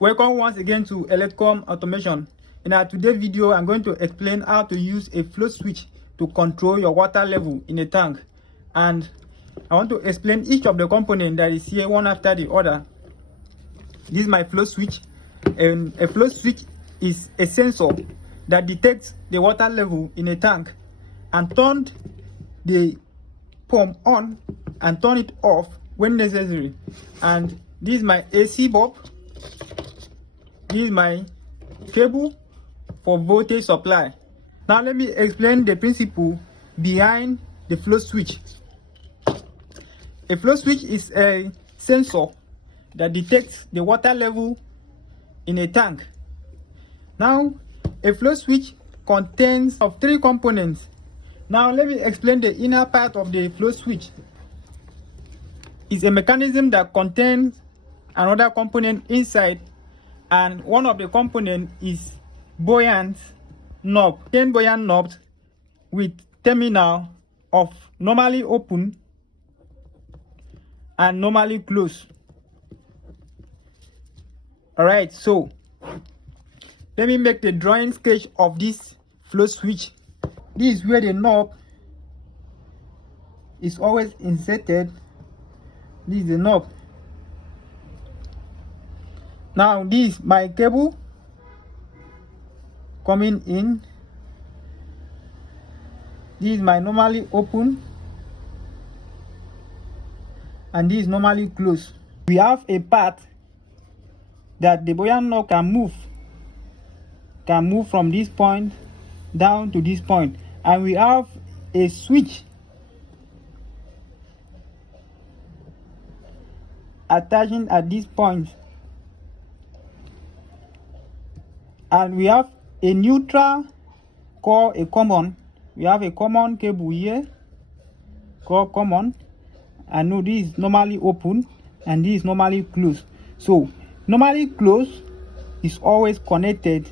Welcome once again to Electcom Automation. In our today's video, I'm going to explain how to use a float switch to control your water level in a tank. And I want to explain each of the components that is here one after the other. This is my float switch. And a float switch is a sensor that detects the water level in a tank and turns the pump on and turn it off when necessary. And this is my AC bulb. This is my cable for voltage supply. Now let me explain the principle behind the float switch. A float switch is a sensor that detects the water level in a tank. Now a float switch contains of three components. Now let me explain the inner part of the float switch. It's a mechanism that contains another component inside, and one of the components is buoyant knob. 10 buoyant knobs with terminal of normally open and normally closed. Alright, so let me make the drawing sketch of this float switch. This is where the knob is always inserted. This is the knob. Now this is my cable coming in. This is my normally open and this is normally closed. We have a part that the buoyant knob can move from this point down to this point, and we have a switch attaching at this point, and we have a neutral called a common. We have a common cable here called common, and no, this is normally open and this is normally closed. So normally closed is always connected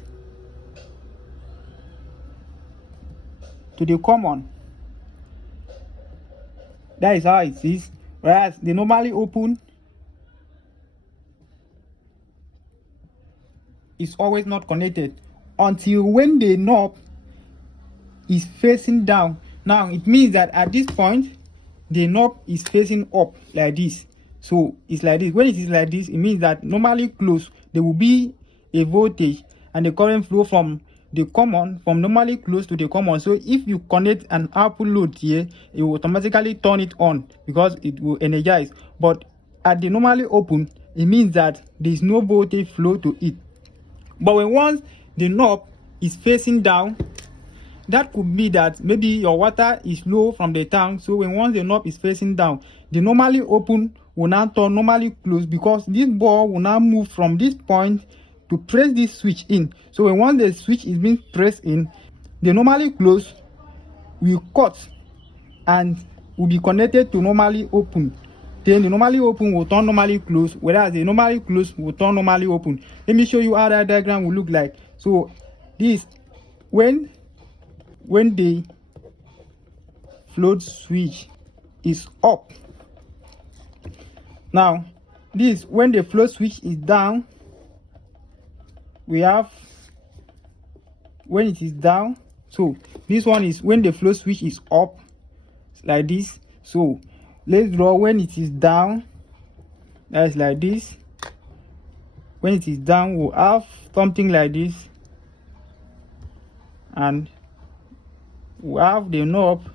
to the common. That is how it is. Whereas the normally open is always not connected until when the knob is facing down. Now it means that at this point the knob is facing up like this. So it's like this. When it is like this, it means that normally closed, there will be a voltage and the current flow from the common, from normally closed to the common. So if you connect an output load here, it will automatically turn it on because it will energize. But at the normally open, it means that there is no voltage flow to it. But when once the knob is facing down, that could be that maybe your water is low from the tank. So when once the knob is facing down, the normally open will now turn normally closed, because this ball will now move from this point to press this switch in. So when once the switch is being pressed in, the normally closed will cut and will be connected to normally open. Then the normally open will turn normally closed, whereas the normally closed will turn normally open. Let me show you how that diagram will look like. So this when the float switch is up. Now this when the float switch is down. We have when it is down. So this one is when the float switch is up, like this. So let's draw when it is down. That's like this. When it is down, we'll have something like this, and we have the knob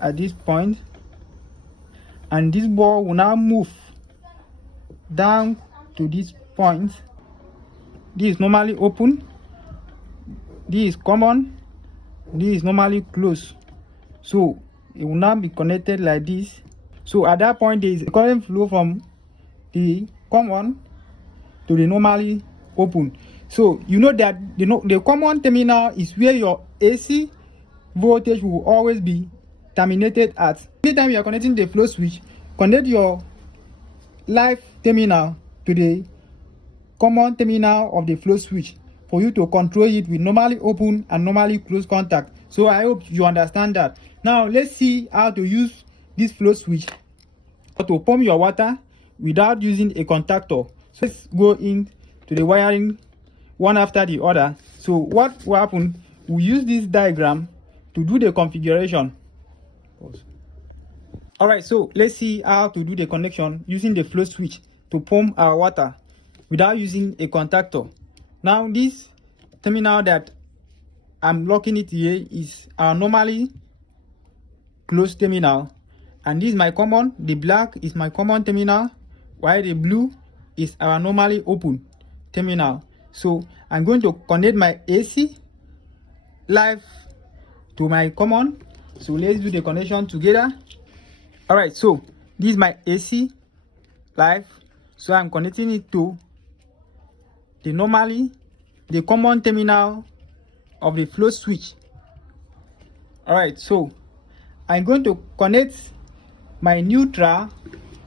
at this point, and this ball will now move down to this point. This is normally open, this is common, this is normally closed. So it will now be connected like this. So at that point, there is a current flow from the common to the normally open. So you know that the common terminal is where your AC voltage will always be terminated at. Anytime you are connecting the float switch, connect your live terminal to the common terminal of the float switch for you to control it with normally open and normally closed contact. So I hope you understand that. Now let's see how to use this flow switch to pump your water without using a contactor. So let's go into the wiring one after the other. So what will happen, we use this diagram to do the configuration. Alright, so let's see how to do the connection using the flow switch to pump our water without using a contactor. Now this terminal that I'm locking it here is our normally closed terminal, and this is my common. The black is my common terminal, while the blue is our normally open terminal. So I'm going to connect my AC live to my common. So let's do the connection together. Alright, so this is my AC live, so I'm connecting it to the common terminal of the flow switch. Alright, so I'm going to connect my neutral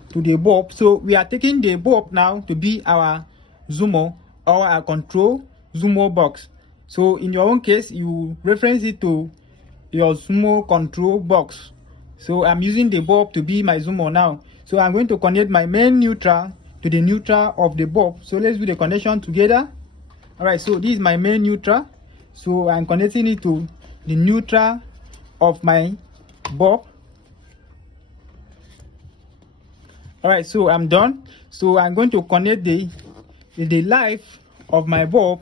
to the bulb. So we are taking the bulb now to be our zoomer or our control zoomer box. So in your own case, you reference it to your zoomer control box. So I'm using the bulb to be my zoomer now. So I'm going to connect my main neutral to the neutral of the bulb. So let's do the connection together. Alright, so this is my main neutral. So I'm connecting it to the neutral of my bulb. Alright, so I'm done. So I'm going to connect the life of my bulb,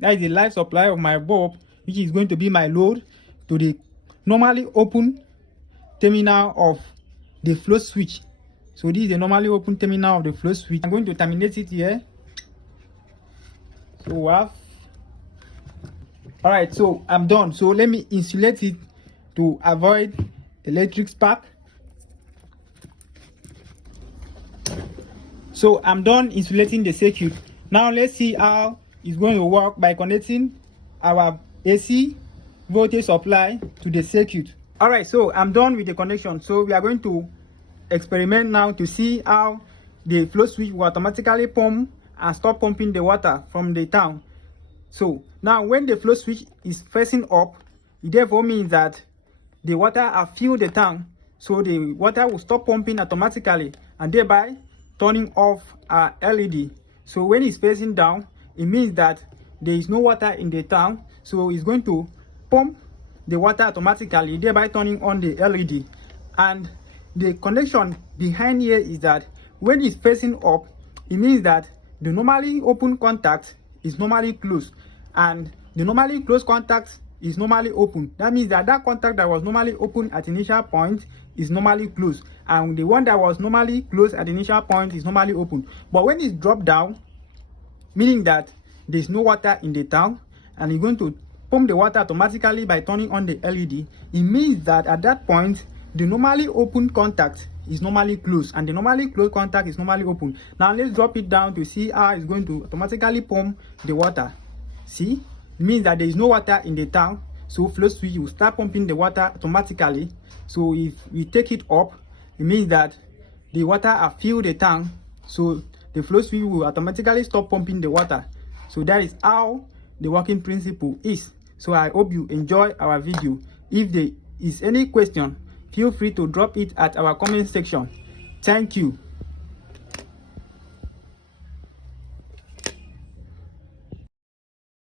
that is the life supply of my bulb, which is going to be my load, to the normally open terminal of the flow switch. So this is the normally open terminal of the flow switch. I'm going to terminate it here. So we have, alright, so I'm done. So let me insulate it to avoid electric spark. So I'm done insulating the circuit. Now let's see how it's going to work by connecting our AC voltage supply to the circuit. Alright, so I'm done with the connection. So we are going to experiment now to see how the flow switch will automatically pump and stop pumping the water from the tank. So now when the flow switch is facing up, it therefore means that the water has filled the tank, so the water will stop pumping automatically and thereby turning off our LED. So when it's facing down, it means that there is no water in the tank, so it's going to pump the water automatically, thereby turning on the LED. And the connection behind here is that when it's facing up, it means that the normally open contact is normally closed, and the normally closed contact is normally open. That means that that contact that was normally open at initial point is normally closed, and the one that was normally closed at the initial point is normally open. But when it's dropped down, meaning that there's no water in the tank, and you're going to pump the water automatically by turning on the LED, it means that at that point the normally open contact is normally closed and the normally closed contact is normally open. Now let's drop it down to see how it's going to automatically pump the water. See, it means that there is no water in the tank, so flow switch will start pumping the water automatically. So if we take it up, it means that the water has filled the tank, so the flow switch will automatically stop pumping the water. So that is how the working principle is. So I hope you enjoy our video. If there is any question, feel free to drop it at our comment section. Thank you.